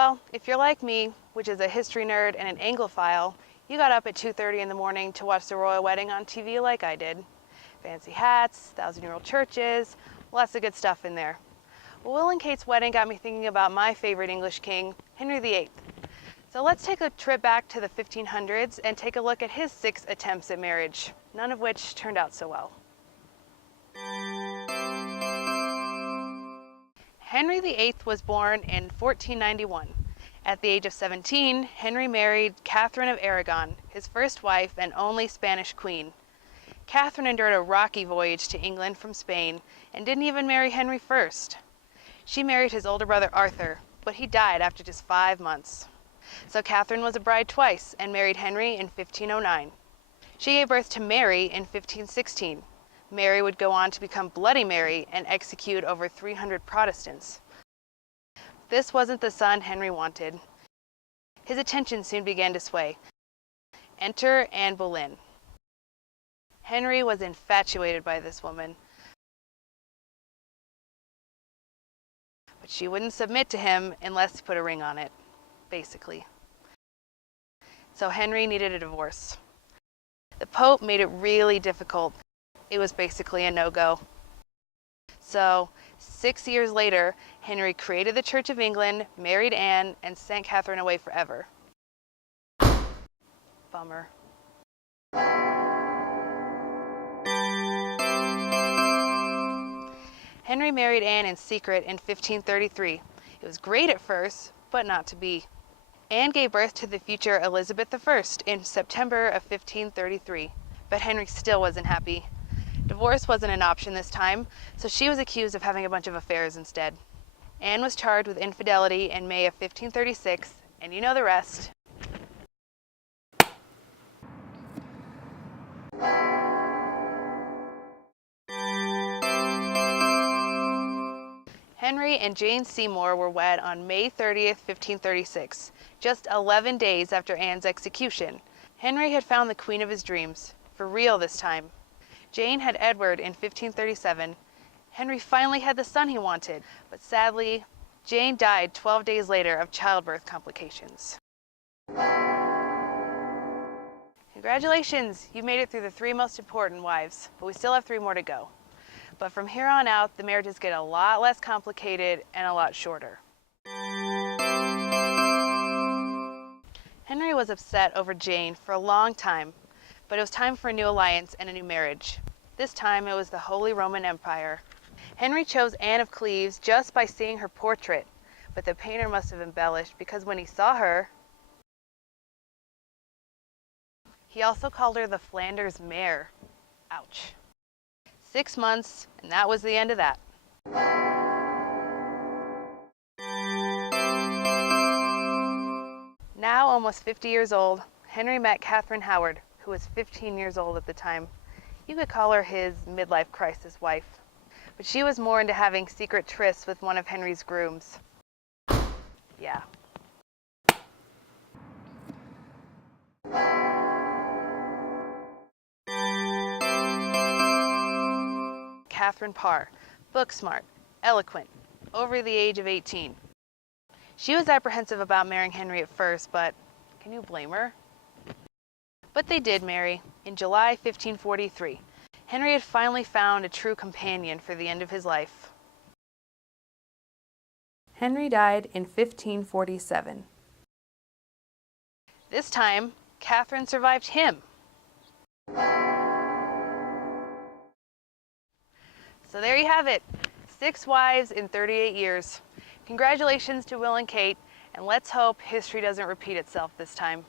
Well, if you're like me, which is a history nerd and an Anglophile, you got up at 2:30 in the morning to watch the royal wedding on TV like I did. Fancy hats, thousand-year-old churches, lots of good stuff in there. Well, Will and Kate's wedding got me thinking about my favorite English king, Henry VIII. So let's take a trip back to the 1500s and take a look at his 6 attempts at marriage, none of which turned out so well. Henry VIII was born in 1491. At the age of 17, Henry married Catherine of Aragon, his first wife and only Spanish queen. Catherine endured a rocky voyage to England from Spain and didn't even marry Henry first. She married his older brother Arthur, but he died after just 5 months. So Catherine was a bride twice and married Henry in 1509. She gave birth to Mary in 1516. Mary would go on to become Bloody Mary and execute over 300 Protestants. This wasn't the son Henry wanted. His attention soon began to sway. Enter Anne Boleyn. Henry was infatuated by this woman, but she wouldn't submit to him unless he put a ring on it, basically. So Henry needed a divorce. The Pope made it really difficult. It was basically a no-go. So 6 years later, Henry created the Church of England, married Anne, and sent Catherine away forever. Bummer. Henry married Anne in secret in 1533. It was great at first, but not to be. Anne gave birth to the future Elizabeth I in September of 1533, but Henry still wasn't happy. Divorce wasn't an option this time, so she was accused of having a bunch of affairs instead. Anne was charged with infidelity in May of 1536, and you know the rest. Henry and Jane Seymour were wed on May 30th, 1536, just 11 days after Anne's execution. Henry had found the queen of his dreams, for real this time. Jane had Edward in 1537. Henry finally had the son he wanted, but sadly, Jane died 12 days later of childbirth complications. Congratulations, you made it through the 3 most important wives, but we still have 3 more to go. But from here on out, the marriages get a lot less complicated and a lot shorter. Henry was upset over Jane for a long time, but it was time for a new alliance and a new marriage. This time it was the Holy Roman Empire. Henry chose Anne of Cleves just by seeing her portrait, but the painter must have embellished because when he saw her, he also called her the Flanders mare. Ouch. 6 months, and that was the end of that. Now almost 50 years old, Henry met Catherine Howard, who was 15 years old at the time. You could call her his midlife crisis wife. But she was more into having secret trysts with one of Henry's grooms. Yeah. Catherine Parr, book smart, eloquent, over the age of 18. She was apprehensive about marrying Henry at first, but can you blame her? But they did marry in July 1543. Henry had finally found a true companion for the end of his life. Henry died in 1547. This time, Catherine survived him. So there you have it, 6 wives in 38 years. Congratulations to Will and Kate, and let's hope history doesn't repeat itself this time.